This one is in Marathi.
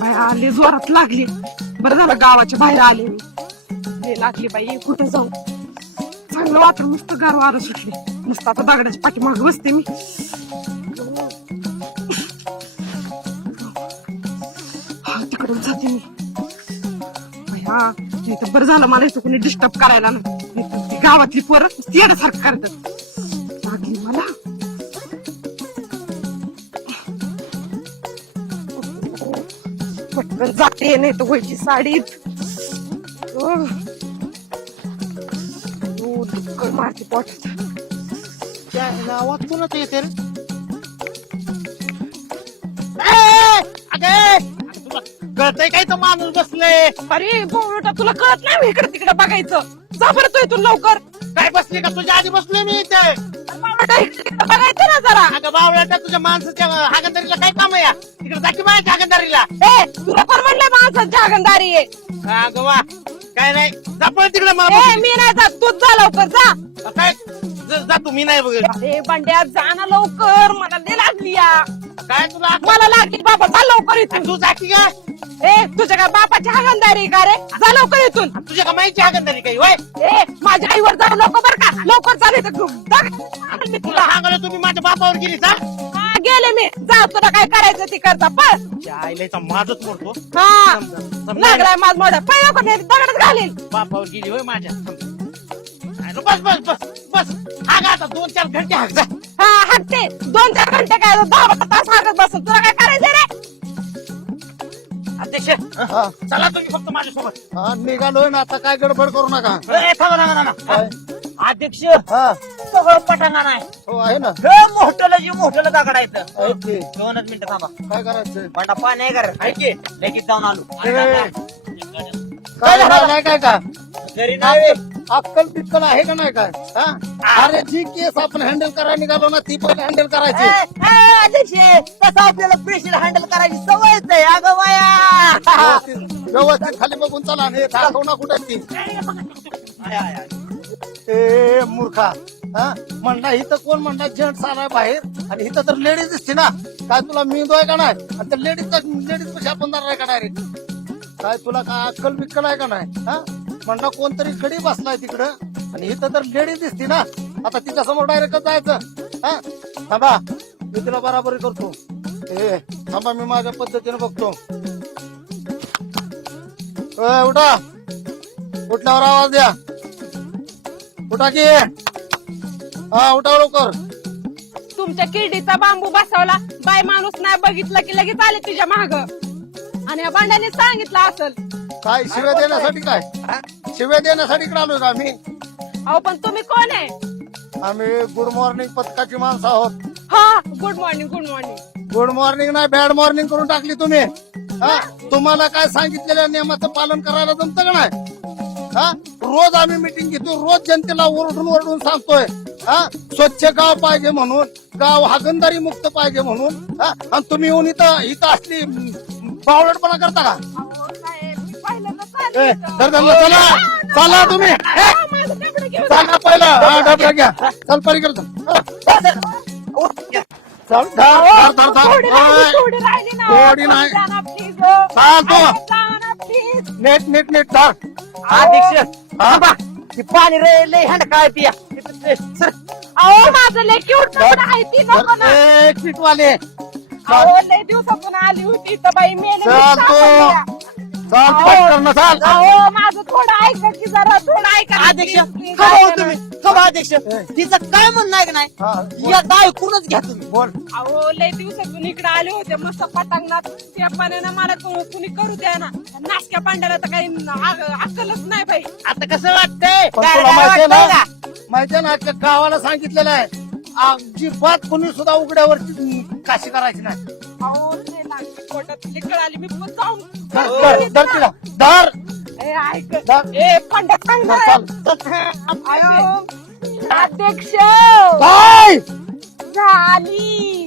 बाई आले जोरात लागली. बरं झालं गावाच्या बाहेर आले मी. लागली बाई कुठं जाऊ. चांगलं वाटलं मस्त गार वारं सुटली. मस्त आता दगडाच्या पाठीमागे बसते मी. हा तिकडून जाते मी. हा इथं बरं झालं मला इथं कोणी डिस्टर्ब करायला ना. ती गावातली पोरं येण्यासारखं करतात. लागली मला. पटकन जाते नाही तर व्हायची साडीत. मारते पोटात. आवाज कोणाचा येते रे? कळतंय काय तो माणूस बसले? अरे बोटा तुला कळत नाही इकडे तिकडे बघायचं. जा बरं तू इथून लवकर. काय बसले का? तुझ्या आधी बसलोय मी इथे. बघायचं ना जरा. अगं बावळ्या तुझ्या माणसाच्या हागंदारीला काय काम आहे? तिकडे जाती माझ्या हागंदारीला. ए तुला कोण म्हणलं माणसाची हागंदारी आहे? अगं वा काय नाही. जा पण तिकडे मला. ए मी नाही जात. तूच जा लवकर जा. काय जा तू, मी नाही बघ. अरे बंड्या जा ना लवकर. मला दे लागली या. काय तुला मला लागली बाबा. जा लवकर इथून. तू जाती का? ए तुझ्या काय बापाची हागंदारी का रे? जा लवकर इथून. तुझ्या का माहिती हागंदारी काही होय? ए माझ्या आईवर जाऊ नको बर का. लवकर चालेल मी तुला तुला. सांगलं तुम्ही माझ्या बापावर गेली जा. हा गेले मी. जा तुला काय करायचं ती करता पण. आईलाचा माझच मोडतो. हा लागलाय माझ मोठा पहिला कोणी दगडच घालील. बापावर गेली होय माझ्या. बस बस बस बस. हाग आता 2-4 घंटे हाग जा. हा हाकते 2-4 घंटे काय 10 तास हाकत बसून तुला काय करायचं रे? अध्यक्ष चला तुम्ही फक्त माझ्यासोबत. निघालोय ना आता. काय गडबड करू नका. थांबा ना. अध्यक्ष हा सगळं पटांगण आहे. हो आहे ना. मोठं दगड आहे इथं. आहेत की. 2 मिनिटं थांबा. काय करायचंय? पाटा पाणी आहे का? ऐके लगेच जाऊन आलो. काय नाही काय का? घरी नाही. अक्कल पिक्कल आहे का नाही काय? हा? अरे जी केस आपण हँडल करायला निघालो ना ती पण हँडल करायची. अध्यक्ष तसं आपल्याला प्रेशर हँडल करायची सवयच आहे. अगं बाया व्यवस्थित खाली बघून चला. हे दाखव ना कुठे ती. ए मूर्खा. हा म्हणला इथं कोण म्हणला जेंट्स आलाय बाहेर आणि इथं तर लेडीज दिसते ना. काय तुला मेंदू आहे का नाही? आणि त्या लेडीज कशा आपण जाणार आहे का डायरेक्ट? काय तुला काय अक्कल बिक्कल आहे का नाही? हा म्हणला कोणतरी कडी बसलाय तिकडं आणि इथं तर लेडीज दिसते ना. आता तिच्या समोर डायरेक्ट जायचं. हा थांबा मी तिला बराबरी करतो. ए थांबा मी माझ्या पद्धतीने बघतो. उठा. उठल्यावर आवाज द्या. उठा की. हा उठा लवकर. तुमच्या किडीचा बांबू बसवला. बाय माणूस नाही बघितलं की लगेच आले तुझ्या माग. आणि या भांड्याने सांगितलं असेल. काय शिव्या देण्यासाठी? काय शिव्या देण्यासाठी इकडे आलोय का आम्ही? अहो पण तुम्ही कोण आहे? आम्ही गुड मॉर्निंग पथकाची माणसं आहोत. हा good morning good morning. Good morning नाही बॅड मॉर्निंग करून टाकली तुम्ही. हा तुम्हाला काय सांगितलेल्या नियमाचं पालन करायला जमतं का नाही? हा रोज आम्ही मिटिंग घेतो. रोज जनतेला ओरडून सांगतोय. हा स्वच्छ गाव पाहिजे म्हणून. गाव हागंदारी मुक्त पाहिजे म्हणून. हा आणि तुम्ही येऊन इथं असली बावळटपणा करता का? अहो साहेब मी पहिल्यांदा ए, चालली धर धर, चला चला तुम्ही. चला पहिला. हा डबरा घ्या. चल पलीकडे चल. चल धर धर धर धर. थोडी नाही. चाल तू. नीट नीट नीट धर. अध्यक्ष हा ती पाणी रे लय हँड काय पिया. अहो माझं लय क्यूट आहे ती नको ना. एक सीटवाले. अहो लय दिवसातून आली होती तर बाई मेले. चाल तू. चाल पटकन ना चाल. अहो माझं थोडं ऐका की जरा थोडं ऐका. अध्यक्ष थांबा तुम्ही. थांबा अध्यक्ष. तिचं काय म्हणणं आहे का नाही? हा एकदा ऐकूनच घ्या तुम्ही. बोल. अहो लय दिवसातून इकडे आले होते मस्त पटांगणात. त्या पाण्यानं मला कुणी करू द्या ना. नाशक्या पांड्याला तर काही अक्कलच नाही बाई. आता कसं वाटतंय? पण काय तुला माहितीये वाटतंय ना? का? माहितीये ना त्या गावाला सांगितलेलं आहे अजिबात कुणी सुद्धा उघड्यावरची काशी करायची नाही. अहो लय लागली पोटात लिकड आली. मी पण जाऊन धर धर तिला धर ए ऐक. धर. ए पंड्या सांग चाल. अध्यक्ष काय झाली.